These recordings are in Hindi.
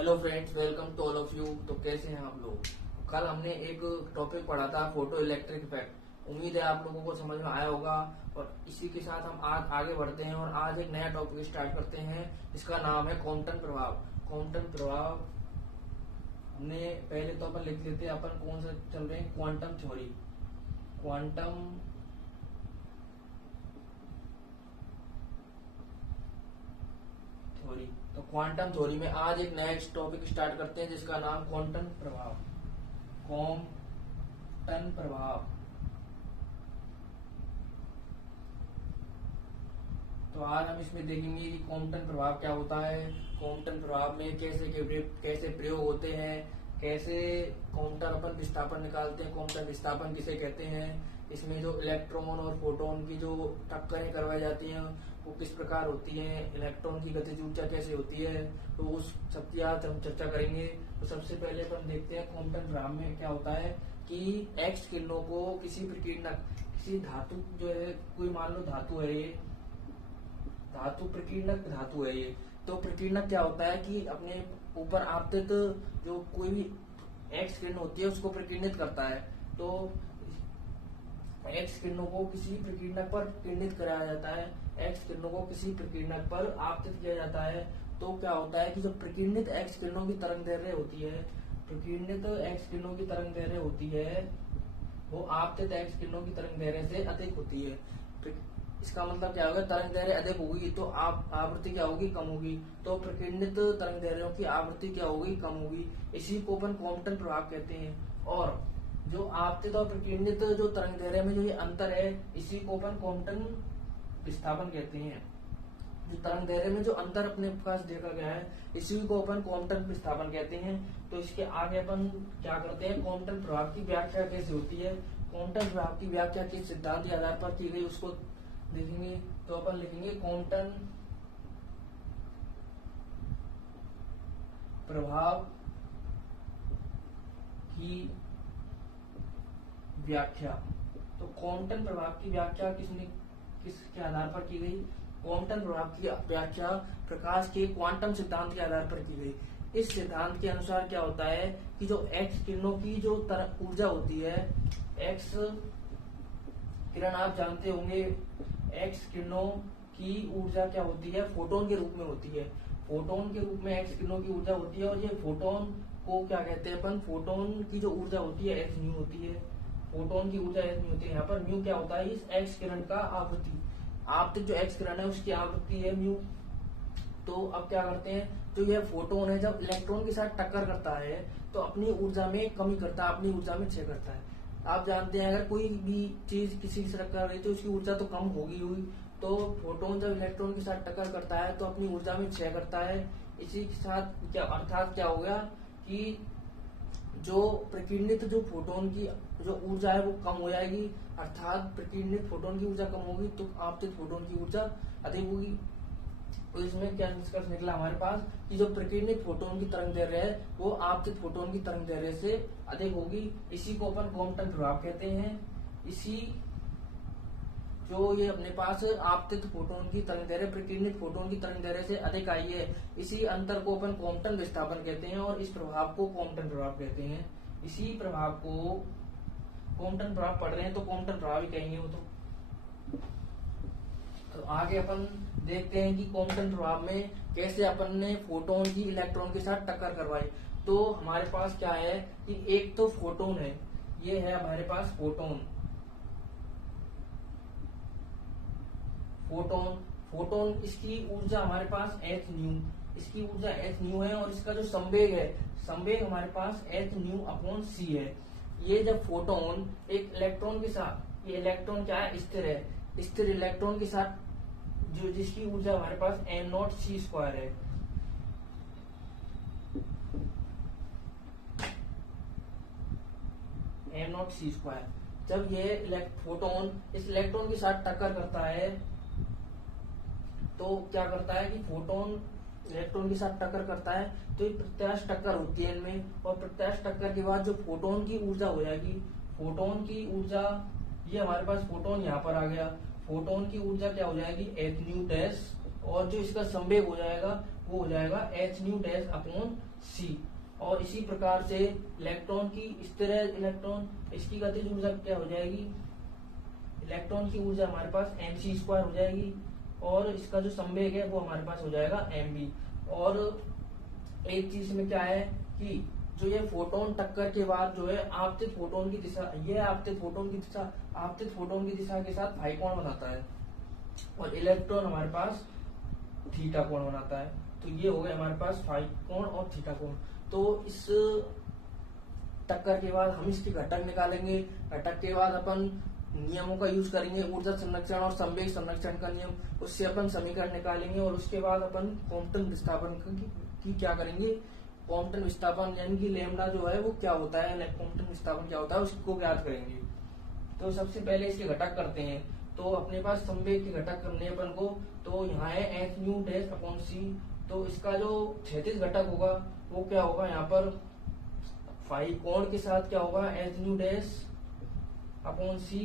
Hello friends, welcome to all of you. तो कैसे हैं आप लोग। कल हमने एक टॉपिक पढ़ा था, फोटो इलेक्ट्रिक इफेक्ट। उम्मीद है आप लोगों को समझ में आया होगा। और इसी के साथ हम आज आगे बढ़ते हैं और आज एक नया टॉपिक स्टार्ट करते हैं। इसका नाम है क्वांटम प्रभाव। क्वांटम प्रभाव हमने पहले तो अपन लिख लेते हैं। अपन कौन सा चल रहे हैं, क्वांटम थ्योरी। Quantum theory. तो क्वांटम थ्योरी में आज एक नया टॉपिक स्टार्ट करते हैं जिसका नाम क्वांटम प्रभाव। क्वांटम प्रभाव। तो आज हम इसमें देखेंगे कि क्वांटम प्रभाव क्या होता है, क्वांटम प्रभाव में कैसे प्रयोग होते हैं, कैसे क्वांटम अपन विस्थापन निकालते हैं, क्वांटम विस्थापन किसे कहते हैं, इसमें जो इलेक्ट्रॉन और प्रोटॉन की जो टक्करें करवाई जाती हैं वो किस प्रकार होती है, इलेक्ट्रॉन की गतिज ऊर्जा कैसे होती है, तो उस सब की आज हम चर्चा करेंगे। तो सबसे पहले अपन देखते हैं क्वांटम प्रभाव में क्या होता है कि एक्स किरणों को किसी प्रकीर्णक, किसी धातु जो है, कोई मान लो धातु है, ये धातु प्रकीर्णक धातु है ये। तो प्रकीर्णक क्या होता है कि अपने ऊपर आपतित जो कोई भी एक्स किरण होती है उसको प्रकीर्णित करता है। तो एक्स किरणों को किसी प्रकीर्णक पर किरणित कराया जाता है, एक्स किरणों को किसी प्रकीर्णक पर आपतित किया जाता है। तो क्या होता है कि जो प्रकीर्णित एक्स किरणों की तरंग दैर्ध्य होती है, प्रकीर्णित एक्स किरणों की तरंग दैर्ध्य होती है, वो आपतित एक्स किरणों की तरंग दैर्ध्य से अधिक होती है। इसका मतलब क्या होगा, तरंग दैर्ध्य अधिक होगी तो आप आवृत्ति क्या होगी, कम होगी। तो प्रकीर्णित तरंग दैर्ध्यों की आवृत्ति क्या होगी, कम होगी। इसी को अपन क्वांटम प्रभाव कहते हैं। और जो आपतित और प्रकीर्णित जो तरंग दैर्ध्य में जो ये अंतर है, इसी को अपन क्वांटम विस्थापन कहते हैं। जो तरंग दैर्ध्य में जो अंतर अपने पास देखा गया है, इसी को अपन क्वांटम विस्थापन कहते हैं। तो इसके आगे अपन क्या करते हैं, क्वांटम प्रभाव की व्याख्या कैसे होती है, क्वांटम प्रभाव की व्याख्या किस सिद्धांत के आधार पर की गई उसको देखेंगे। तो अपन लिखेंगे क्वांटम प्रभाव की व्याख्या। तो क्वांटम प्रभाव की व्याख्या किसके आधार पर की गई, क्वांटम प्रभाव की व्याख्या प्रकाश के क्वांटम सिद्धांत के आधार पर की गई। इस सिद्धांत के अनुसार क्या होता है कि जो एक्स किरणों की जो ऊर्जा होती है, एक्स किरण आप जानते होंगे, एक्स किरणों की ऊर्जा क्या होती है, फोटोन के रूप में होती है। फोटोन के रूप में एक्स किरणों की ऊर्जा होती है। और ये फोटोन को क्या कहते हैं अपन, फोटोन की जो ऊर्जा होती है एच न्यू होती है। फोटोन की ऊर्जा एच न्यू होती है। यहाँ पर म्यू क्या होता है, इस एक्स किरण का आवृत्ति, आपतित जो एक्स किरण है उसकी आवृत्ति है म्यू। तो अब क्या करते हैं, जो यह फोटोन है जब इलेक्ट्रॉन के साथ टक्कर करता है तो अपनी ऊर्जा में कमी करता है, अपनी ऊर्जा में क्षय करता है। आप जानते हैं अगर कोई भी चीज किसी से टक्कर रही तो उसकी ऊर्जा तो कम होगी हुई। तो फोटोन जब इलेक्ट्रॉन के साथ टक्कर करता है तो अपनी ऊर्जा में क्षय करता है। इसी के साथ क्या अर्थात क्या हो गया कि जो प्रकीर्णित जो फोटोन की जो ऊर्जा है वो कम हो जाएगी, अर्थात प्रकीर्णित फोटोन की ऊर्जा कम होगी तो आपतित फोटोन की ऊर्जा अधिक होगी। तो इसमें क्या निष्कर्ष निकला हमारे पास कि जो प्रकीर्णित फोटोन की तरंग दैर्ध्य है वो आपतित फोटोन की तरंग दैर्ध्य से अधिक होगी। इसी को अपन क्वांटम प्रभाव कहते हैं। इसी जो ये अपने पास आपतित फोटोन की तरंग दैर्ध्य प्रकीर्णित फोटोन की तरंग दैर्ध्य से अधिक आई है, इसी अंतर को अपन क्वांटम विस्थापन कहते हैं और इस प्रभाव को क्वांटम प्रभाव कहते हैं। इसी प्रभाव को क्वांटम प्रभाव पढ़ रहे हैं तो क्वांटम प्रभाव ही कहेंगे वो। तो आगे अपन देखते हैं कि क्वांटम प्रभाव में कैसे अपन ने फोटोन की इलेक्ट्रॉन के साथ टक्कर करवाई। तो हमारे पास क्या है कि एक तो फोटोन है, ये है हमारे पास फोटोन। फोटोन फोटोन इसकी ऊर्जा हमारे पास एच न्यू, इसकी ऊर्जा एच न्यू है। और इसका जो संवेग है, संवेग हमारे पास एच न्यू अपॉन सी है। ये जब फोटोन एक इलेक्ट्रॉन के साथ, ये इलेक्ट्रॉन क्या है, स्थिर है, स्थिर इलेक्ट्रॉन के साथ जो जिसकी ऊर्जा हमारे पास एम नॉट सी स्क्वायर है, एम नॉट सी स्क्वायर। जब ये फोटोन इस इलेक्ट्रॉन के साथ टक्कर करता है तो क्या करता है कि फोटोन इलेक्ट्रॉन के साथ टक्कर करता है तो ये प्रत्यास्थ टक्कर होती है इनमें। और प्रत्यास्थ टक्कर के बाद जो फोटोन की ऊर्जा हो जाएगी, फोटोन की ऊर्जा, ये हमारे पास फोटोन यहाँ पर आ गया, फोटोन की ऊर्जा क्या हो जाएगी एच न्यू डैश। और जो इसका संवेग हो जाएगा वो हो जाएगा एच न्यू डैश अपॉन सी। और इसी प्रकार से इलेक्ट्रॉन की इस तरह इलेक्ट्रॉन इसकी गतिज ऊर्जा क्या हो जाएगी, इलेक्ट्रॉन की ऊर्जा हमारे पास mc² हो जाएगी और इसका जो संवेग है वो हमारे पास हो जाएगा mv। और एक चीज में क्या है कि जो ये फोटोन टक्कर के बाद जो है आपतित फोटोन की दिशा, ये आपतित फोटोन की दिशा के साथ फाई कोण बनाता है और इलेक्ट्रॉन हमारे पास थीटा कोण बनाता है। तो ये हो गए हमारे पास फाई कोण और थीटा कोण। तो इस टक्कर के बाद हम इसके घटक निकालेंगे। घटक के बाद अपन नियमों का यूज करेंगे, ऊर्जा संरक्षण और संवेग संरक्षण का नियम, उससे अपन समीकरण निकालेंगे और उसके बाद अपन कॉम्पटन विस्थापन की क्या करेंगे, कॉम्पटन विस्थापन यानी कि लैम्डा जो है वो क्या होता है, कॉम्पटन विस्थापन क्या होता है उसको ज्ञात करेंगे। तो सबसे पहले इसके घटक करते हैं। तो अपने पास संवेग के घटक करने अपन को, तो यहाँ है एच न्यू डैश अपॉन सी। तो इसका जो क्षैतिज घटक होगा वो क्या होगा, यहाँ पर फाई कोण के साथ क्या होगा, एच न्यू डैश अपॉन सी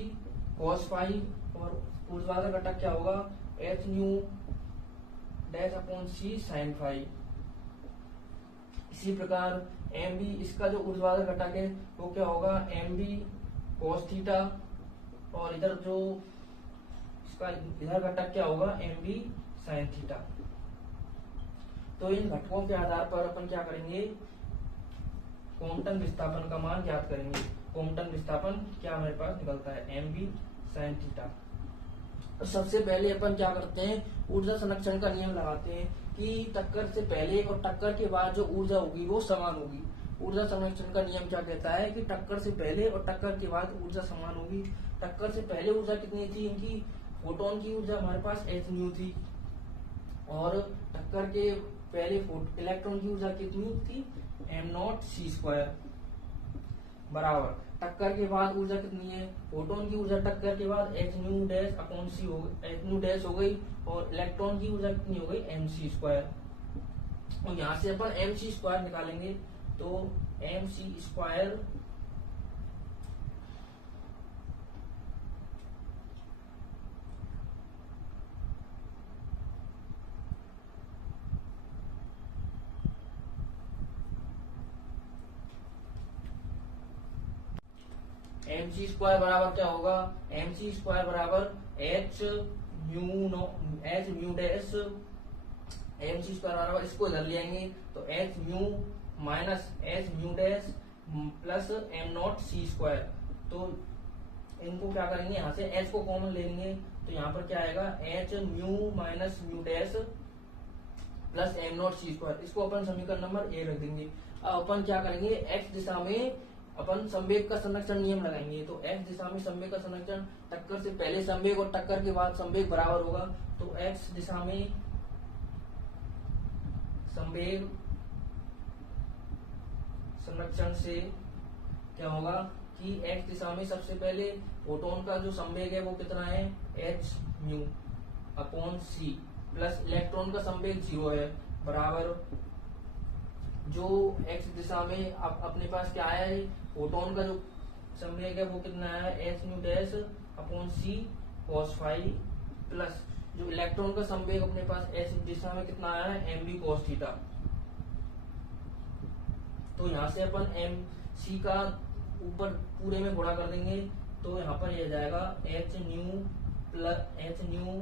कॉस फाई। और ऊर्ध्वाधर घटक क्या होगा, एच न्यू डैश अपॉन सी साइन फाई। इसी प्रकार एम बी, इसका जो ऊर्ध्वाधर घटक है वो क्या होगा, एम बी कॉस थीटा। और इधर जो इसका इधर घटक क्या होगा, एम बी साइन थीटा। तो इन घटकों के आधार पर अपन क्या करेंगे, कॉम्पटन विस्थापन का मान ज्ञात करेंगे। कॉम्पटन विस्थापन क्या हमारे पास निकलता है, एम बी साइन थीटा। तो सबसे पहले अपन क्या करते हैं, ऊर्जा संरक्षण का नियम लगाते हैं कि टक्कर से पहले और टक्कर के बाद जो ऊर्जा होगी वो समान होगी। ऊर्जा संरक्षण का नियम क्या कहता है कि टक्कर से पहले और टक्कर के बाद ऊर्जा समान होगी। टक्कर से पहले ऊर्जा कितनी थी, इनकी फोटोन की ऊर्जा हमारे पास एच न्यू थी और टक्कर के पहले इलेक्ट्रॉन की ऊर्जा कितनी थी, एम नॉट सी स्क्वायर बराबर टक्कर के बाद ऊर्जा कितनी है, फोटोन की ऊर्जा टक्कर के बाद एच न्यू डैश अपॉन सी हो गई, एच न्यू डैश हो गई और इलेक्ट्रॉन की ऊर्जा कितनी हो गई, एम सी स्क्वायर। और यहाँ से अपन एम सी स्क्वायर निकालेंगे। तो m c square m c square बराबर क्या होगा, एम सी स्क्वायर बराबर H mu dash, m c square बराबर इसको इधर ले आएंगे तो h mu minus H mu dash plus am not C square. तो इनको क्या करेंगे, यहाँ से एच को कॉमन ले लेंगे तो यहाँ पर क्या आएगा, h mu minus mu dash plus am not C square. इसको अपन समीकरण नंबर ए रख देंगे। अब अपन क्या करेंगे, एक्स दिशा में अपन संवेग का संरक्षण नियम लगाएंगे। तो एक्स दिशा में संवेग का संरक्षण, टक्कर से पहले संवेग और टक्कर के बाद संवेग बराबर होगा। तो एक्स दिशा में संवेग संरक्षण से क्या होगा कि एक्स दिशा में सबसे पहले फोटोन का जो संवेग है वो कितना है, H mu upon c plus electron का संवेग 0 है बराबर जो एक्स दिशा में अपने पास क्या आया है, फोटोन का जो संवेग है वो कितना आया है, एच न्यू डैश अपॉन सी कॉस फाई प्लस जो इलेक्ट्रॉन का संवेग अपने पास एच दिशा में कितना आया है, एम बी कॉस थीटा। तो यहाँ से अपन एम सी का ऊपर पूरे में गुणा कर देंगे तो यहाँ पर यह जाएगा H nu plus H nu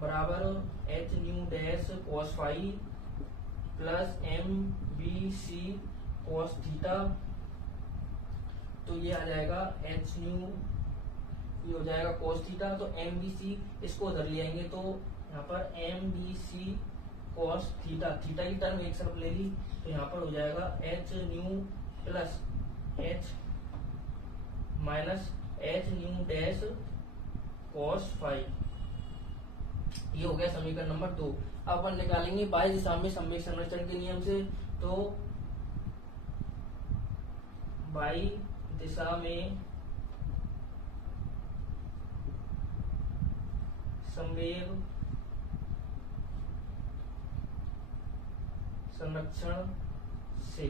बराबर H nu dash cos phi plus M B C cos theta. तो ये आ जाएगा एच न्यू, ये हो जाएगा कॉस थीटा। तो एम बी सी इसको उधर ले आएंगे तो यहाँ पर M B C cos theta, theta की टर्म एक तरफ ले ली तो यहाँ पर हो जाएगा H nu plus H minus H nu dash cos five. ये हो गया समीकरण नंबर 2। अब अपन निकालेंगे बाह्य दिशा में संवेग संरक्षण के नियम से। तो बाह्य दिशा में संवेग संरक्षण से,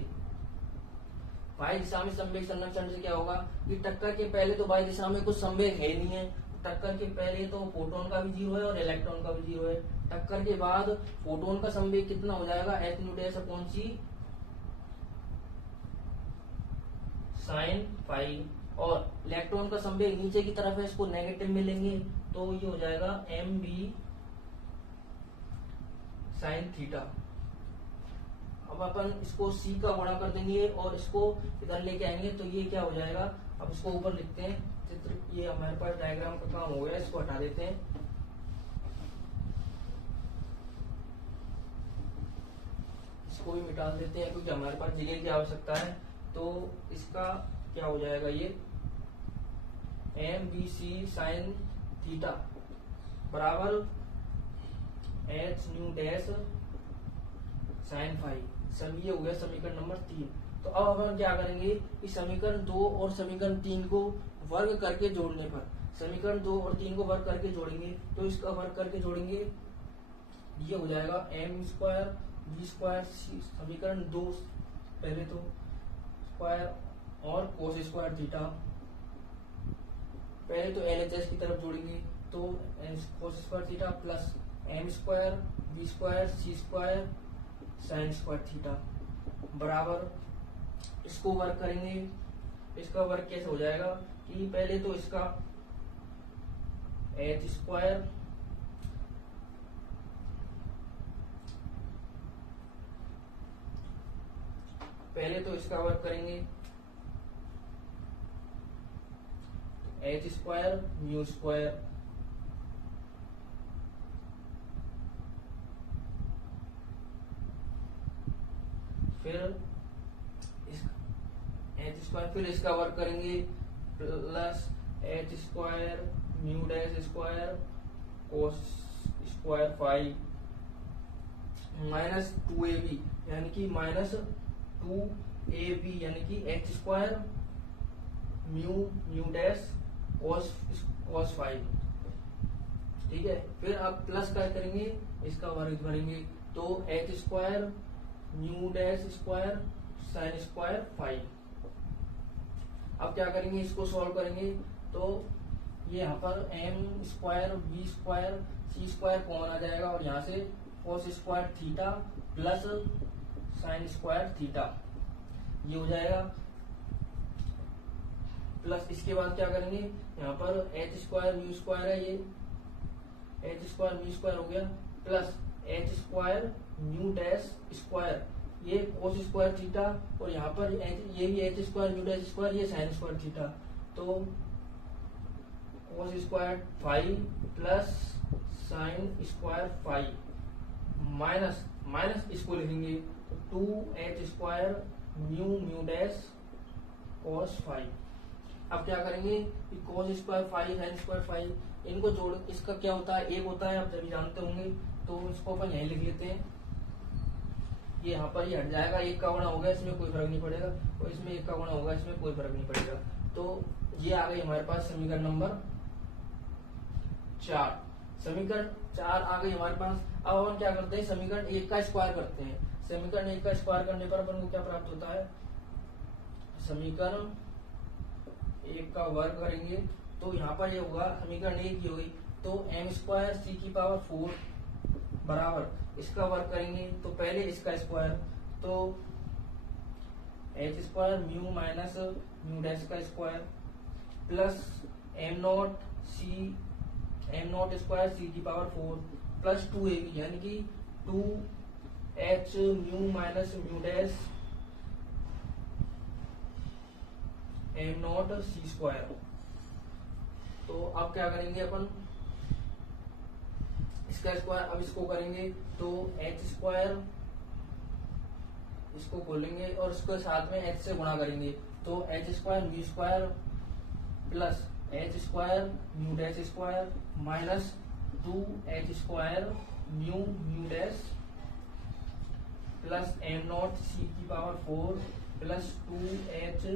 बाह्य दिशा में संवेग संरक्षण से क्या होगा कि टक्कर के पहले तो बाह्य दिशा में कुछ संवेग है ही नहीं है। टक्कर के पहले तो फोटोन का भी 0 है और इलेक्ट्रॉन का भी 0 है। टक्कर के बाद फोटोन का संवेग कितना हो जाएगा, एच न्यू डैश अपॉन सी साइन फाई, और इलेक्ट्रॉन का संवेग नीचे की तरफ है, इसको नेगेटिव में लेंगे तो ये हो जाएगा एम बी साइन थीटा। अब अपन इसको c का गुणा कर देंगे और इसको इधर लेके आएंगे तो ये क्या हो जाएगा, अब इसको ऊपर लिखते हैं चित्र, ये हमारे पास डायग्राम का काम हो गया, इसको हटा देते हैं। इसको भी मिटा देते हैं क्योंकि हमारे पास जगह की आवश्यकता है। तो इसका क्या हो जाएगा, ये M B C sine theta बराबर H nu dash sine phi. सब ये हो गया समीकरण नंबर 3। तो अब अपन क्या करेंगे, इस समीकरण 2 और समीकरण 3 को वर्ग करके जोड़ने पर, समीकरण 2 और 3 को वर्ग करके जोड़ेंगे तो इसका वर्ग करके जोड़ेंगे, ये हो जाएगा एम स्क्वायर बी स्क्वायर सी, समीकरण 2 पहले तो स्क्वायर और कोस स्क्वायर थीटा, पहले तो एलएचएस की तरफ जोड़ेंगे तो cos square theta plus M square B square C square sine square theta बराबर, इसको वर्क करेंगे। इसका वर्क कैसे हो जाएगा कि पहले तो इसका एच स्क्वायर वर्क करेंगे, एच स्क्वायर म्यू स्क्वायर फिर एच स्क्वायर, फिर इसका वर्क करेंगे plus H square mu dash square cos square phi minus 2ab यानी कि माइनस 2ab यानी कि h square mu dash cos phi. ठीक है, फिर आप प्लस क्या करेंगे, इसका वर्ग भरेंगे तो H square mu dash square sine square phi. अब क्या करेंगे, इसको सॉल्व करेंगे तो ये यहाँ पर M square B square C square common आ जाएगा और यहाँ से कोस square theta plus sine square theta ये हो जाएगा, प्लस इसके बाद क्या करेंगे, यहाँ पर एच स्क्वायर म्यू स्क्वायर है, ये एच स्क्वायर म्यू स्क्वायर हो गया plus H square mu dash square ये कोस स्क्वायर थीटा और यहाँ पर ये भी H square mu dash square ये साइन स्क्वायर थीटा, तो cos square phi plus sine square phi minus minus इसको लिखेंगे 2h square mu dash cos phi. अब क्या करेंगे, cos square phi sine square phi इनको जोड़, इसका क्या होता है, एक होता है, आप जब जानते होंगे तो इसको अपन यहीं लिख लेते हैं, ये यहाँ पर ये हट जाएगा, एक का गुणा होगा इसमें कोई फर्क नहीं पड़ेगा और इसमें एक का गुणा होगा इसमें कोई फर्क नहीं पड़ेगा। तो ये आ गई हमारे पास समीकरण नंबर 4, समीकरण 4 आ गई हमारे पास। अब अपन क्या करते हैं, समीकरण 1 का स्क्वायर करते हैं, समीकरण 1 का स्क्वायर करने पर अपन को क्या प्राप्त होता है, समीकरण 1 का वर्ग करेंगे तो यहाँ पर ये होगा समीकरण 1 की होगी तो एम स्क्वायर सी की पावर 4 बराबर इसका वर्ग करेंगे तो पहले इसका स्क्वायर तो H square mu minus mu dash का square plus am not square C की पावर 4 प्लस 2ab यानी कि 2h mu minus mu dash M not C square. तो अब क्या करेंगे अपन, इसका स्क्वायर अब इसको करेंगे तो एच स्क्वायर इसको खोलेंगे और इसको साथ में एच से गुणा करेंगे तो H square mu square plus H square mu dash square minus 2h square mu dash plus am not C की power 4 plus 2h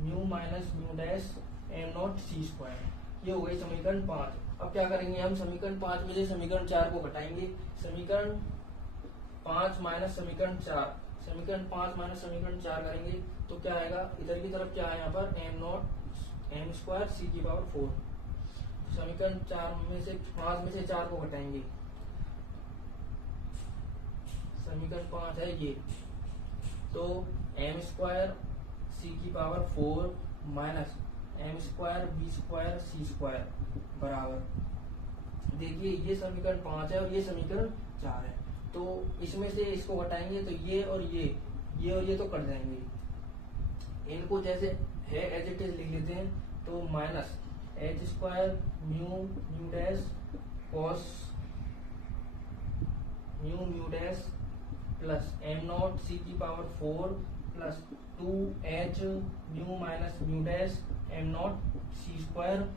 mu minus mu dash M not C square. ये हो गई समीकरण 5। अब क्या करेंगे हम, समीकरण 5 में से समीकरण 4 को घटाएंगे, समीकरण 5 माइनस समीकरण 4, समीकरण 5 माइनस समीकरण 4 करेंगे तो क्या आएगा, इधर की तरफ क्या है यहाँ पर एम स्क्वायर सी की पावर 4, समीकरण 4 में से 5 में से 4 को घटाएंगे समीकरण 5 है ये। तो एम स्क्वायर सी की power 4 minus M square B square C square बराबर, देखिए ये समीकरण 5 है और ये समीकरण 4 है। तो इसमें से इसको घटाएंगे तो ये और ये तो कट जाएंगे। इनको जैसे है एज इट इज लिख लेते हैं। तो minus H square mu dash cos mu dash plus am not C की power 4 plus 2h mu minus mu dash M not C square.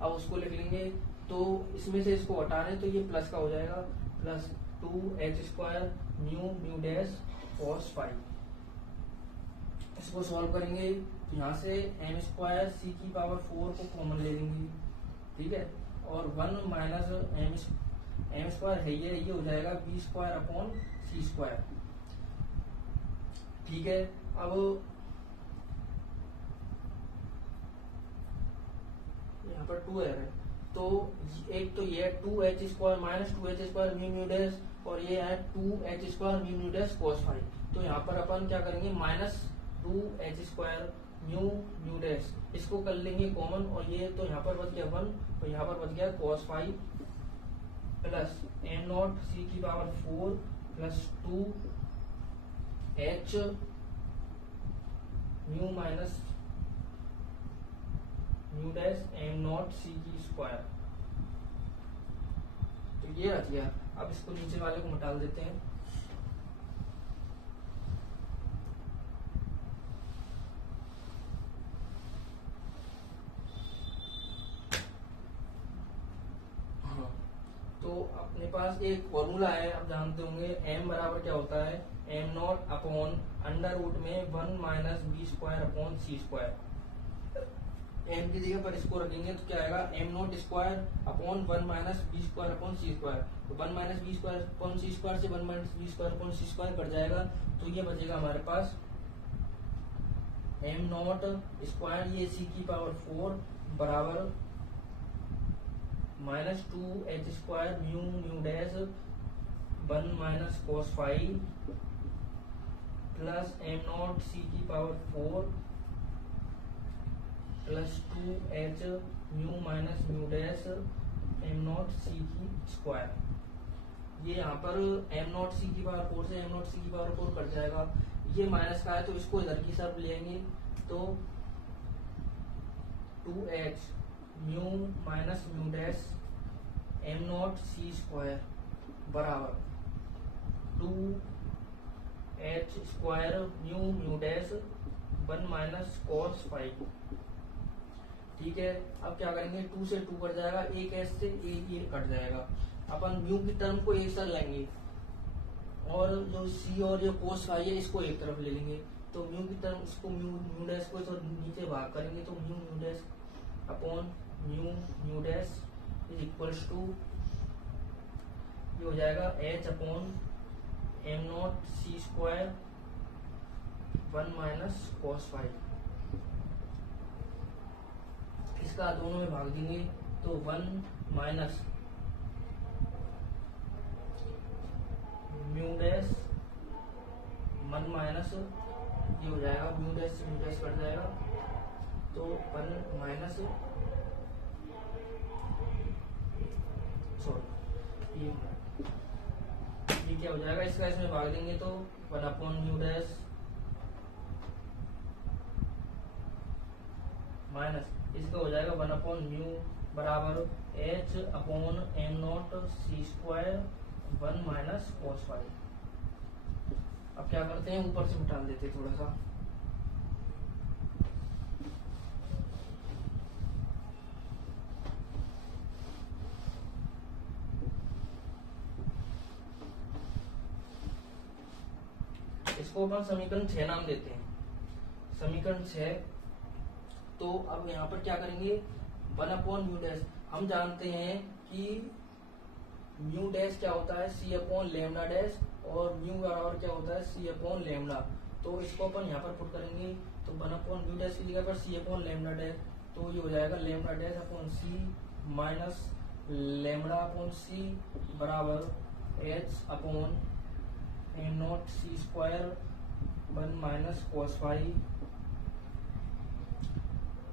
अब उसको लिख लेंगे। तो इसमें से इसको हटा रहे तो ये प्लस का हो जाएगा, plus 2h square mu dash cos 5। इसको सॉल्व करेंगे तो यहाँ से एम स्क्वायर सी की पावर 4 को कॉमन ले लेंगे, ठीक है। और 1 माइनस एम स्क्वायर है ये हो जाएगा B square upon C square, ठीक है। अब यहाँ पर 2 है तो एक तो ये 2h square minus 2h square mu dash और ये है 2h square mu dash cos 5। तो यहाँ पर अपन क्या करेंगे minus 2h square mu dash इसको कर लेंगे कॉमन और ये तो यहाँ पर बच गया 1 और यहाँ पर बच गया cos 5 plus am not C की power 4 plus 2h mu minus mu dash M not C की स्क्वायर। तो ये रख गया। अब इसको नीचे वाले को हटा देते हैं। हाँ, तो अपने पास एक फॉर्मूला है, आप जानते होंगे m बराबर क्या होता है, M naught upon under root में 1 minus B square upon C square. M की जगह पर इसको रखेंगे तो क्या आएगा M not square upon 1 minus B square upon C square. तो 1 minus B square upon C square से 1 minus B square upon C square cut जाएगा। तो ये बचेगा हमारे पास एम नॉट स्क्वायर ये सी की पावर 4 बराबर minus 2h square mu dash 1 minus cos 5 plus am not C की power 4 plus 2h mu minus mu dash M not C की स्क्वायर। ये यहाँ पर एम नॉट सी की पावर 4 से एम नॉट सी की पावर 4 कट जाएगा। ये माइनस का है तो इसको इधर की तरफ लेंगे तो 2h mu minus mu dash M not C square बराबर 2h square mu dash 1 minus cos 5, ठीक है। अब क्या करेंगे 2 से 2 कट जाएगा, एक एच से एक ये कट जाएगा। अपन म्यू की टर्म को एक साथ लेंगे और जो सी और जो कोस फाई है इसको एक तरफ ले लेंगे। तो म्यू की टर्म इसको म्यू डैश को तो नीचे भाग करेंगे तो mu dash upon mu dash is equals to ये हो जाएगा H upon M not C square 1 minus cos 5। इसका दोनों में भाग देंगे तो 1 माइनस म्यू डैश 1 माइनस ये हो जाएगा म्यू डैश से म्यू डैश कट जाएगा तो 1 माइनस सॉरी ये क्या हो जाएगा इसका इसमें भाग देंगे तो 1 अपॉन म्यू डैश माइनस इसका हो जाएगा 1 अपॉन म्यू बराबर h upon M not C square 1 minus cos 5। अब क्या करते हैं ऊपर से उठा देते हैं थोड़ा सा। इसको अपन समीकरण 6 नाम देते हैं, समीकरण 6। तो अब यहाँ पर क्या करेंगे 1 अपॉन म्यू डैश, हम जानते हैं कि म्यू डैश क्या होता है सी अपॉन लेमडा डैश और म्यू बराबर क्या होता है सी अपॉन लेमडा। तो इसको अपन यहाँ पर पुट करेंगे तो 1 अपॉन म्यू डैश की जगह पर सी अपॉन लेमडा डैश, तो ये हो जाएगा lambda dash upon C minus lambda upon C बराबर H upon M not C square 1 minus cos phi.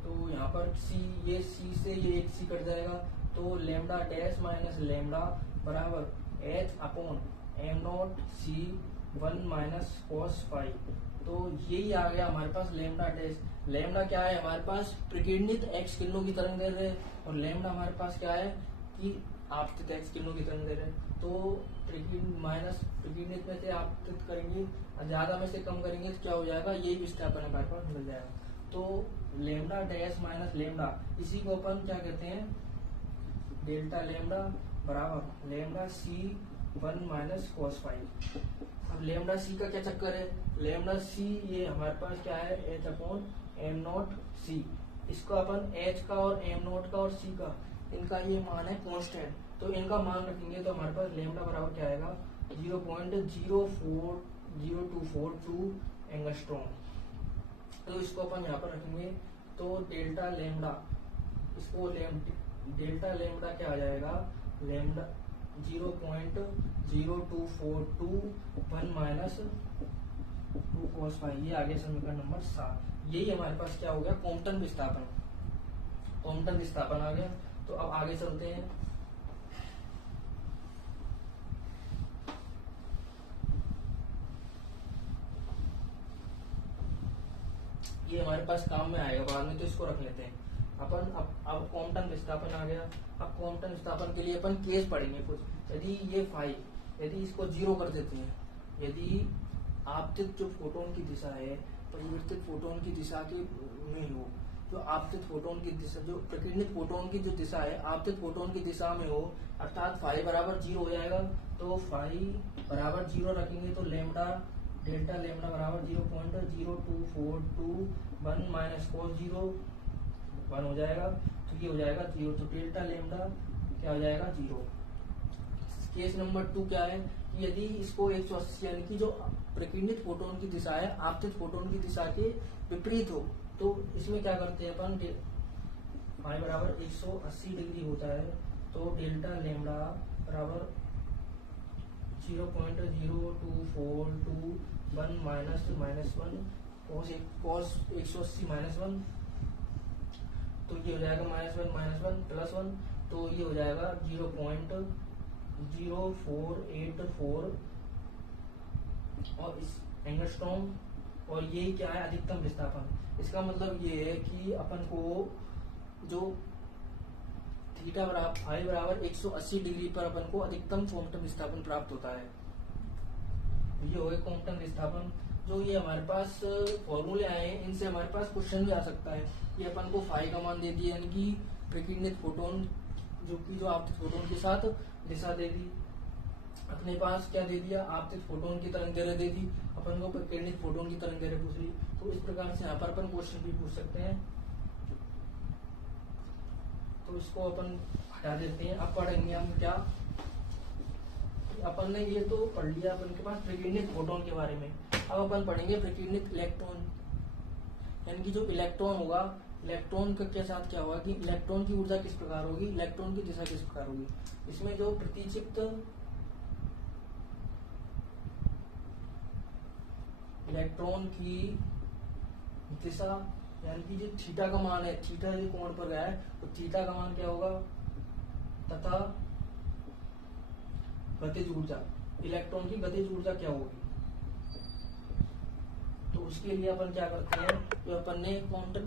तो यहाँ पर सी, ये सी से ये एक सी कट जाएगा, तो लेमडा डैश माइनस लेमडा बराबर H upon M not C 1 minus cos phi. तो यही आ गया हमारे पास लेमडा डैश। लेमडा क्या है हमारे पास, प्रकीर्णित एक्स किरणों की तरंग दैर्ध्य है, और लेमडा हमारे पास क्या है कि आपतित एक्स किरणों की तरंग दैर्ध्य है। तो माइनस प्रकीर्णित में से आपतित करेंगे, ज्यादा में से कम करेंगे तो क्या हो जाएगा, यही विस्थापन हमारे पास मिल जाएगा। तो लेमडा डैश माइनस लेमडा, इसी को अपन क्या कहते हैं, डेल्टा लेमडा बराबर लेमडा सी 1 माइनस कॉस फाई। अब लेमडा सी का क्या चक्कर है, लेमडा सी ये हमारे पास क्या है, एच अपॉन एम नॉट सी। इसको अपन एच का और एम नॉट का और सी का, इनका ये मान है कांस्टेंट, तो इनका मान रखेंगे तो हमारे पास लेमडा बराबर क्या आएगा, 0.04024 एंगस्ट्रॉम। तो इसको अपन यहाँ पर रखेंगे, तो डेल्टा लेमडा, इसको डेल्टा लेमडा क्या आ जाएगा, लेमडा 0.02421 माइनस 2 cos फाई। ये आ गया समीकरण नंबर 7। यही हमारे पास क्या हो गया, कॉम्पटन विस्थापन। कॉम्पटन विस्थापन आ गया। तो अब आगे चलते हैं। ये हमारे पास काम में आएगा बाद में, तो इसको रख लेते हैं अपन। अब कॉम्पटन विस्थापन आ गया। अब कॉम्पटन विस्थापन के लिए अपन केस पढ़ेंगे कुछ। यदि ये फाई, यदि इसको 0 कर देते हैं, यदि आपतित जो फोटोन की दिशा है परिवर्तित फोटोन की दिशा के में हो, जो आपतित फोटोन की दिशा, जो प्रकीर्णित फोटोन की जो दिशा है आपतित फोटोन की दिशा में हो, अर्थात फाई बराबर 0 हो जाएगा। तो फाई बराबर 0 रखेंगे तो लेमडा डेल्टा लेमडा बराबर 0.02421 माइनस कॉस 0 1 हो जाएगा, तो ये हो जाएगा 0। तो डेल्टा लेमडा क्या हो जाएगा, 0। केस नंबर 2 क्या है कि यदि इसको 180 यानी कि जो प्रकीर्णित फोटोन की दिशा है आपतित फोटोन की दिशा के विपरीत हो, तो इसमें क्या करते हैं अपन, फाई बराबर 180 डिग्री होता है, तो डेल्टा लेमडा बराबर 0.02421 माइनस 1 कॉस 180 माइनस 1, तो ये हो जाएगा -1 प्लस 1, तो ये हो जाएगा 0.0484 और इस एंगस्ट्रॉम। और यही क्या है, अधिकतम विस्थापन। इसका मतलब ये है कि अपन को जो थीटा बराबर फाई बराबर 180 डिग्री पर अपन को अधिकतम कॉम्पटन विस्थापन प्राप्त होता है। ये हो गया कॉम्पटन विस्थापन। जो ये हमारे पास फॉर्मूले आए हैं, इनसे हमारे पास क्वेश्चन भी आ सकता है। ये अपन को फाई का मान दे दिया, यानी कि प्रकीर्णित फोटोन जो आपतित फोटोन के साथ दिशा दे दी। अपने पास क्या दे दिया, आपतित फोटोन की तरंग दैर्ध्य दे दी, अपन को प्रकीर्णित फोटोन की तरंग दैर्ध्य पूछ ली। तो इस प्रकार से यहाँ पर अपन क्वेश्चन भी पूछ सकते हैं। तो इसको अपन हटा देते हैं। अब पढ़ेंगे हम क्या, अपन ने ये तो पढ़ लिया अपन के पास प्रकीर्णित फोटोन के बारे में। अब अपन पढ़ेंगे प्रकीर्णित इलेक्ट्रॉन, यानी कि जो इलेक्ट्रॉन होगा, इलेक्ट्रॉन के साथ क्या होगा कि इलेक्ट्रॉन की ऊर्जा किस प्रकार होगी, इलेक्ट्रॉन की दिशा किस प्रकार होगी। इसमें जो प्रतिक्षिप्त इलेक्ट्रॉन की दिशा, यानी कि जो थीटा का मान है, थीटा जो कोण पर गया है, तो थीटा का मान क्या होगा, तथा गतिज ऊर्जा, इलेक्ट्रॉन की गतिज ऊर्जा क्या होगी। तो उसके लिए अपन क्या करते हैं, तो अपन ने क्वांटम,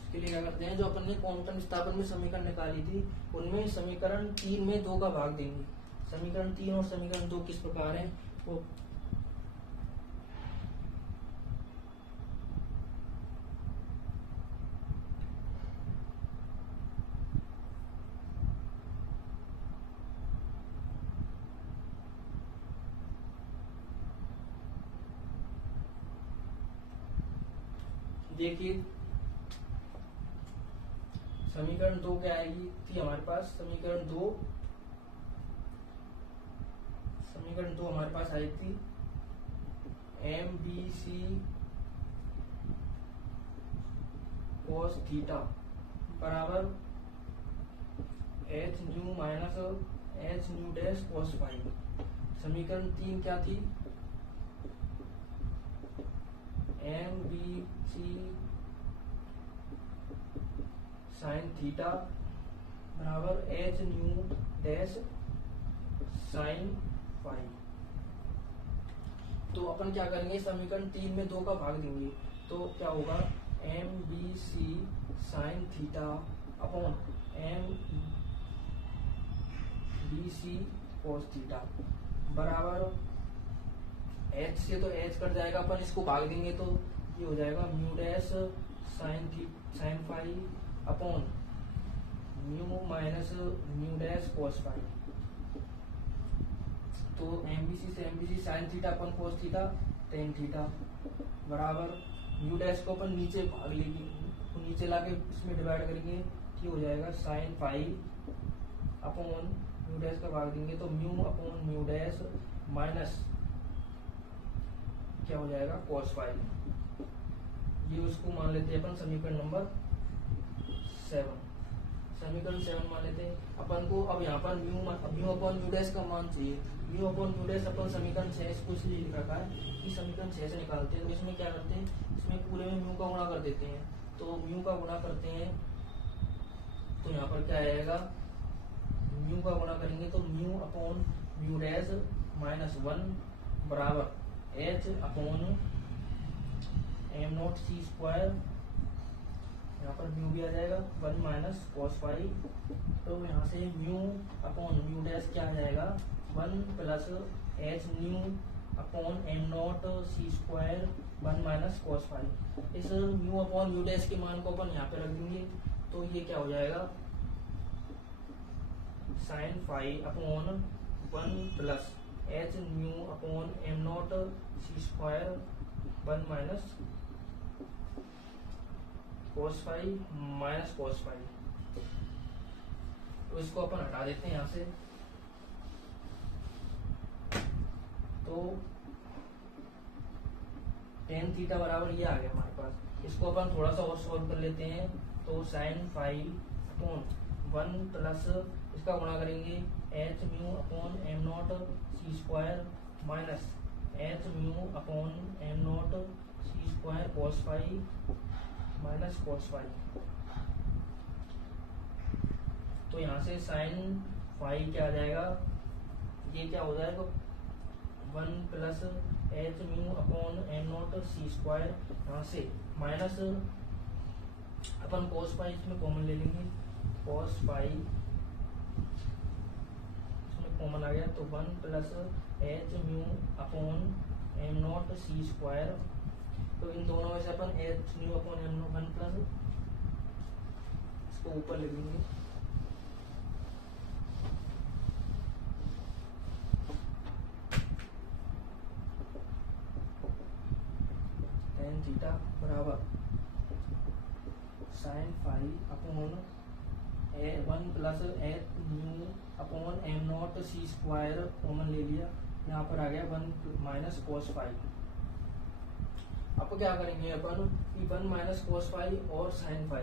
उसके लिए क्या करते हैं, जो अपन ने क्वांटम विस्थापन में समीकरण निकाली थी, उनमें समीकरण 3 में 2 का भाग देंगे। समीकरण 3 और समीकरण 2 किस प्रकार है, वो देखिए। समीकरण 2 क्या आएगी थी हमारे पास, समीकरण 2 हमारे पास आई थी MBC cos थीटा बराबर H nu minus H nu dash cos phi. समीकरण 3 क्या थी? M B C sine theta बराबर H nu dash sine phi. तो अपन क्या करेंगे, समीकरण 3 में 2 का भाग देंगे तो क्या होगा, M B C sine theta upon M B C cos theta बराबर एच से तो एच कट जाएगा, अपन इसको भाग देंगे तो ये हो जाएगा mu dash sine phi upon mu minus mu dash cos phi. तो एमबीसी से MBC sine theta upon cos theta tan theta बराबर म्यू डैश को अपन नीचे भाग लेंगे, नीचे लाके इसमें डिवाइड करेंगे, ये हो जाएगा sine phi upon mu dash का भाग देंगे तो mu upon mu dash minus क्या हो जाएगा कॉस फाई। ये उसको मान लेते हैं अपन समीकरण नंबर 7। समीकरण 7 मान लेते हैं अपन को। अब यहाँ पर म्यू अपॉन म्यू डैश का मान चाहिए। म्यू अपॉन म्यू डैश अपन समीकरण 6 इसको इसलिए लिख रखा है कि समीकरण 6 से निकालते हैं तो इसमें क्या करते हैं, इसमें पूरे में म्यू का गुणा कर देते हैं। तो म्यू का गुणा करते हैं तो यहाँ पर क्या आएगा, म्यू का गुणा करेंगे तो mu upon mu dash minus 1 बराबर H upon M not C square, यहाँ पर म्यू भी आ जाएगा 1 माइनस कॉस फाई। तो यहाँ से म्यू अपॉन म्यू डैश क्या आ जाएगा 1 plus H mu upon M not C square 1 minus cos phi. इस म्यू अपॉन म्यू डैश के मान को अपन यहाँ पे रख देंगे तो ये क्या हो जाएगा sine phi upon 1 plus H mu upon M not C square 1 minus cos phi minus cos phi. तो इसको अपन हटा देते हैं यहाँ से। तो टेन थीटा बराबर ये आ गया हमारे पास। इसको अपन थोड़ा सा और सॉल्व कर लेते हैं तो साइन फाई अपॉन 1 प्लस इसका गुणा करेंगे H mu upon M not C square minus H mu upon M not C square cos phi minus cos phi. तो यहाँ से साइन फाई क्या आ जाएगा, ये क्या हो जाएगा 1 plus H mu upon M not C square, यहाँ से माइनस अपन कॉस फाई इसमें कॉमन ले लेंगे, कॉस फाई इसमें कॉमन आ गया तो 1 plus H mu upon M not C square. तो इन दोनों में से अपन H mu upon M nought 1 plus इसको ऊपर लिख लेंगे टेन थीटा बराबर sine phi upon 1 plus H mu upon M not C square common ले लिया, यहाँ पर आ गया 1 माइनस कॉस फाई। अब क्या करेंगे अपन कि 1 माइनस कॉस फाई और साइन फाई,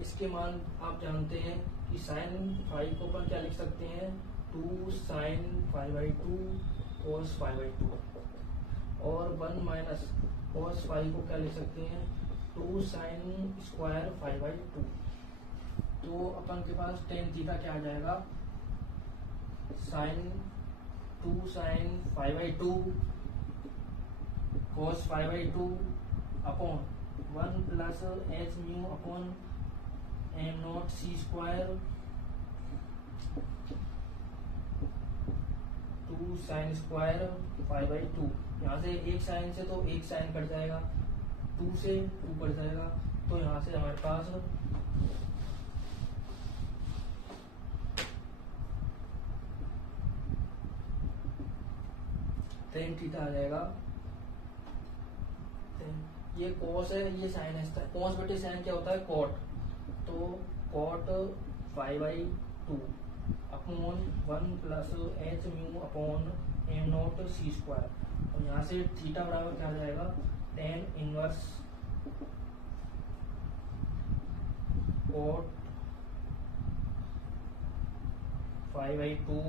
इसके मान आप जानते हैं कि साइन फाई को अपन क्या लिख सकते हैं 2 sine phi by 2 cos phi by 2 और 1 माइनस कॉस फाई को क्या लिख सकते हैं 2 साइन स्क्वायर फाई बाई 2। तो अपन के पास टेन थीटा क्या आ जाएगा sine 2 sine phi by 2 cos phi by 2 upon 1 plus H mu upon M not C square 2 sine square phi by 2। यहाँ से एक साइन से तो एक साइन कट जाएगा, 2 से 2 कट जाएगा, तो यहाँ से हमारे पास टेन थीटा आ जाएगा। ये कॉस है, ये साइन है, कॉस बटे साइन क्या होता है कॉट, तो cot phi by 2 upon 1 plus H mu upon M not C square. और यहाँ से थीटा बराबर क्या आ जाएगा tan inverse cot 5/2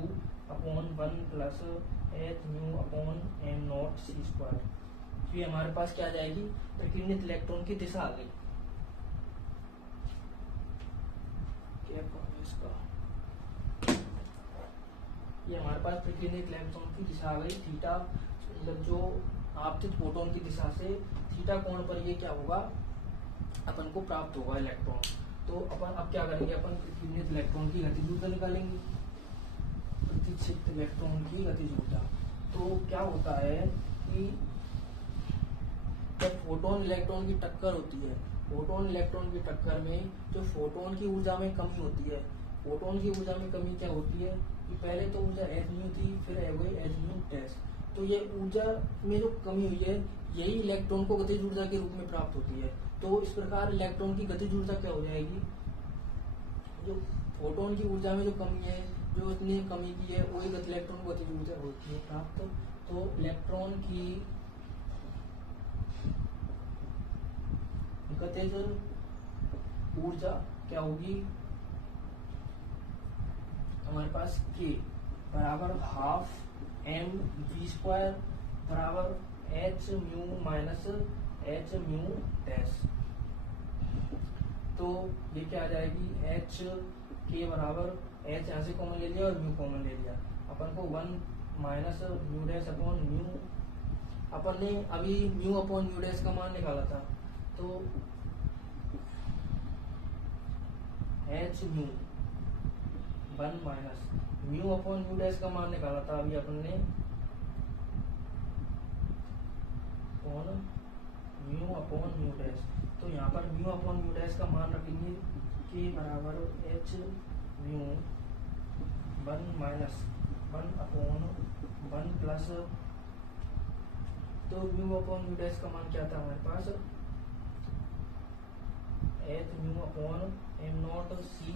upon 1 plus H mu upon M not C square. तो ये हमारे पास क्या आ जाएगी, प्रकीर्णित इलेक्ट्रॉन की दिशा आ गई। क्या कौन इसका, ये हमारे पास प्रकीर्णित इलेक्ट्रॉन की दिशा आ गई। थीटा मतलब जो आपतित फोटोन की दिशा से थीटा कोण पर ये क्या होगा, अपन को प्राप्त होगा इलेक्ट्रॉन। तो अपन अब क्या करेंगे, अपन प्रकीर्णित इलेक्ट्रॉन की गतिज ऊर्जा निकालेंगे, प्रतिक्षिप्त इलेक्ट्रॉन की गतिज ऊर्जा। तो क्या होता है कि जब फोटोन इलेक्ट्रॉन की टक्कर होती है, फोटोन इलेक्ट्रॉन की टक्कर में जो फोटोन की ऊर्जा में कमी होती है, फोटोन की ऊर्जा में कमी क्या होती है कि पहले तो ऊर्जा एच म्यू थी, फिर गई एच म्यू डैश। तो ये ऊर्जा में जो कमी हुई है, यही इलेक्ट्रॉन को गतिज ऊर्जा के रूप में प्राप्त होती है। तो इस प्रकार इलेक्ट्रॉन की गतिज ऊर्जा क्या हो जाएगी, जो फोटोन की ऊर्जा में जो कमी है, जो इतनी कमी की है, वही इलेक्ट्रॉन को गतिज ऊर्जा होती है प्राप्त। तो इलेक्ट्रॉन की गतिज ऊर्जा क्या होगी हमारे पास, के बराबर हाफ एम वी स्क्वायर बराबर H mu minus H mu dash. तो ये क्या आ जाएगी, एच के बराबर एच यहाँ से कॉमन ले लिया और म्यू कॉमन ले लिया, अपन को 1 minus mu dash upon mu. अपन ने अभी म्यू अपॉन म्यू डैश का मान निकाला था, तो h mu 1 minus mu upon mu dash का मान निकाला था अभी अपन ने, म्यू अपॉन म्यू डैश। तो यहाँ पर म्यू अपॉन म्यू डैश का मान रखेंगे के बराबर H mu 1 minus 1 upon 1 plus, तो म्यू अपॉन म्यू डैश का मान क्या था हमारे पास, H mu upon M not C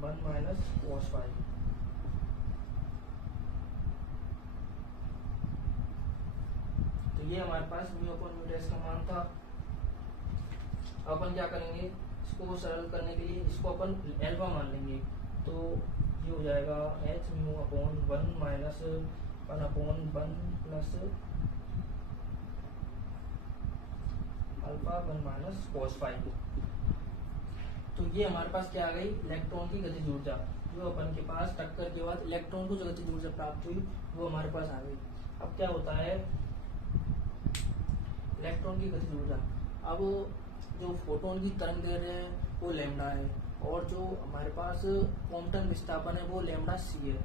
1 minus cos five. तो ये हमारे पास म्यू अपॉन म्यू डैश का मान था। अपन क्या करेंगे, इसको सरल करने के लिए इसको अपन एल्फा मान लेंगे। तो ये हो जाएगा H mu upon 1 minus 1 upon 1 plus alpha 1 minus cos five. तो ये हमारे पास क्या आ गई, इलेक्ट्रॉन की गतिज ऊर्जा, जो अपन के पास टक्कर के बाद इलेक्ट्रॉन को जो गतिज ऊर्जा प्राप्त हुई वो हमारे पास आ गई। अब क्या होता है, इलेक्ट्रॉन की गतिज ऊर्जा, अब जो फोटोन की तरंग दैर्ध्य है वो लैम्डा है, और जो हमारे पास क्वांटम विस्थापन है वो लैम्डा सी है।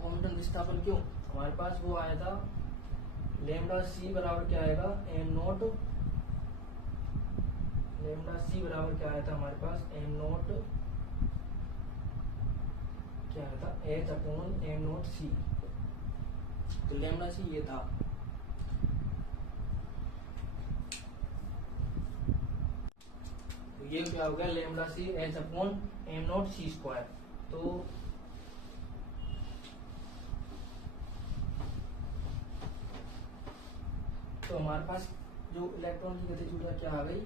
क्वांटम विस्थापन क्यों, हमारे पास वो आया था लैम्डा सी बराबर क्या आएगा, एम नॉट, लैम्डा सी बराबर क्या आया था हमारे पास, एम नॉट क्या आया था, एच अपॉन एम नॉट सी। तो लैम्डा सी ये था। तो ये क्या हो गया, lambda C H upon M not C square. तो हमारे पास जो इलेक्ट्रॉन की गतिज ऊर्जा क्या आ गई,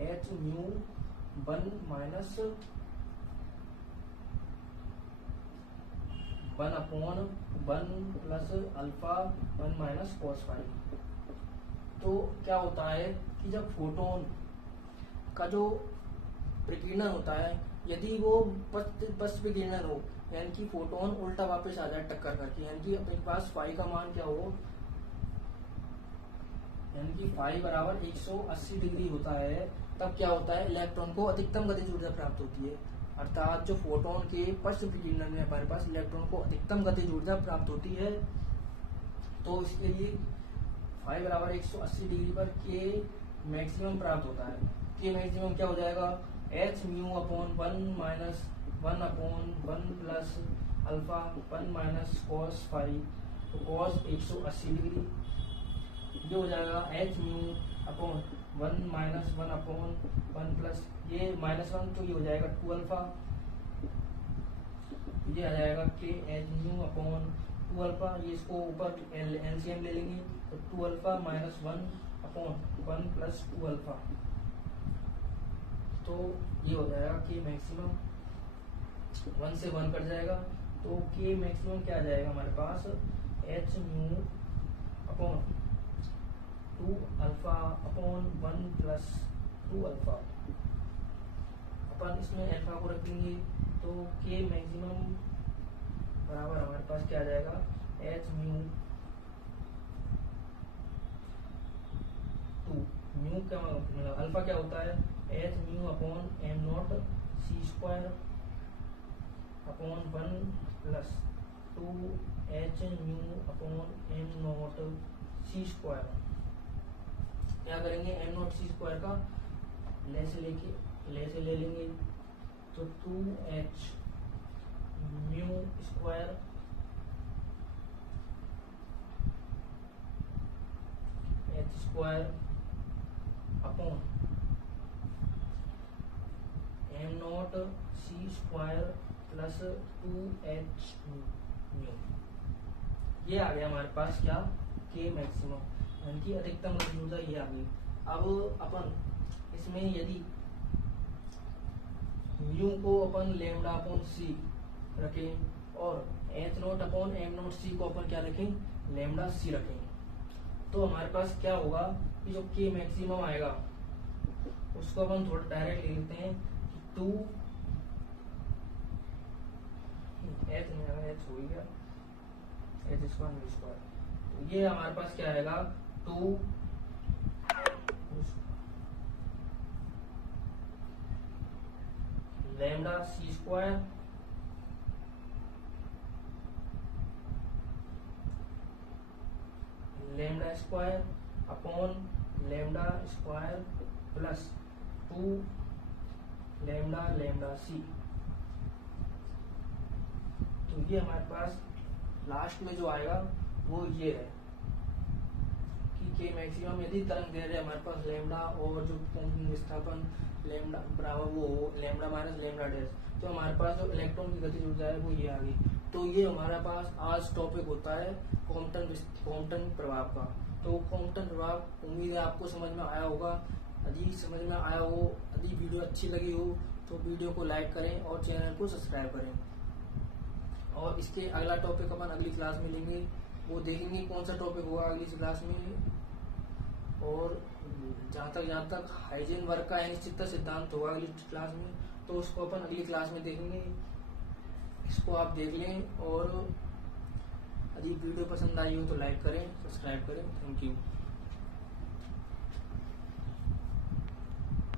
H mu 1 minus 1 upon 1 plus alpha 1 minus cos five. तो क्या होता है कि जब फोटोन का जो प्रकीर्णन होता है, यदि वो पश्च विकिरणन हो, यानी कि फोटोन उल्टा वापस आ जाए टक्कर करके, यानी कि अपने पास फाई का मान क्या हो, यानी कि फाई बराबर 180 डिग्री होता है, तब क्या होता है, इलेक्ट्रॉन को अधिकतम गतिज ऊर्जा प्राप्त होती है। अर्थात जो फोटोन के पश्च विकिरणन में हमारे पास इलेक्ट्रॉन को अधिकतम गतिज ऊर्जा प्राप्त होती है। तो इसके लिए फाई बराबर 180 डिग्री पर के मैक्सिमम प्राप्त होता है। के मैक्सिमम क्या हो जाएगा, H mu upon 1 minus 1 upon 1 plus alpha 1 minus cos five. तो cos 180 डिग्री ये हो जाएगा H mu upon 1 minus 1 upon 1 plus ये -1, तो ये हो जाएगा 2 अल्फा, ये आ जाएगा के एच म्यू अपॉन 2 अल्फा। ये इसको ऊपर एलसीएम ले लेंगे, तो 2 अल्फा -1 अपॉन 1 प्लस 2 अल्फा। तो ये हो जाएगा के मैक्सिमम 1 से 1 कट जाएगा, तो के मैक्सिमम क्या आ जाएगा हमारे पास H mu upon 2 alpha upon 1 plus 2 alpha. अपन इसमें अल्फा को रखेंगे तो के मैक्सिमम बराबर हमारे पास क्या आ जाएगा एच म्यू 2 म्यू क्या मतलब अल्फा क्या होता है H mu upon M not C square upon 1 plus 2 H mu upon M not C square. क्या करेंगे एम नॉट सी स्क्वायर का ले से ले लेंगे तो 2 H mu square H square upon M not C square plus 2 H mu. ये आ गया हमारे पास क्या के मैक्सिमम यानी कि अधिकतम गतिज ऊर्जा ये आ गई। अब अपन इसमें यदि म्यू को अपन लेमडा अपॉन सी रखें और H nought upon M not C को अपन क्या रखें लेमडा सी रखें, तो हमारे पास क्या होगा कि जो के मैक्सिमम आएगा उसको अपन थोड़ा डायरेक्ट ले लेते हैं कि 2 एच नहीं आएगा एच हो गया एच स्क्वायर म्यू स्क्वायर, तो ये हमारे पास क्या आएगा 2 lambda C square lambda square upon lambda square plus 2 lambda lambda C. तो ये हमारे पास लास्ट में जो आएगा वो ये है कि के मैक्सिमम यदि तरंग दैर्ध्य हमारे पास लैम्डा और जो विस्थापन लैम्डा बराबर वो हो लैम्डा माइनस लैम्डा डैश, तो हमारे पास जो इलेक्ट्रॉन की गतिज ऊर्जा है वो ये आ गई। तो ये हमारे पास आज टॉपिक होता है कॉम्पटन प्रभाव का। तो कॉम्पटन प्रभाव उम्मीद है आपको समझ में आया होगा। यदि समझ में आया हो, यदि वीडियो अच्छी लगी हो तो वीडियो को लाइक करें और चैनल को सब्सक्राइब करें। और इसके अगला टॉपिक अपन अगली क्लास में लेंगे, वो देखेंगे कौन सा टॉपिक होगा अगली क्लास में। और जहाँ तक हाइजेनबर्ग का अनिश्चितता सिद्धांत होगा अगली क्लास में, तो उसको अपन अगली क्लास में देखेंगे। इसको आप देख लें और यदि वीडियो पसंद आई हो तो लाइक करें, सब्सक्राइब करें। Thank you.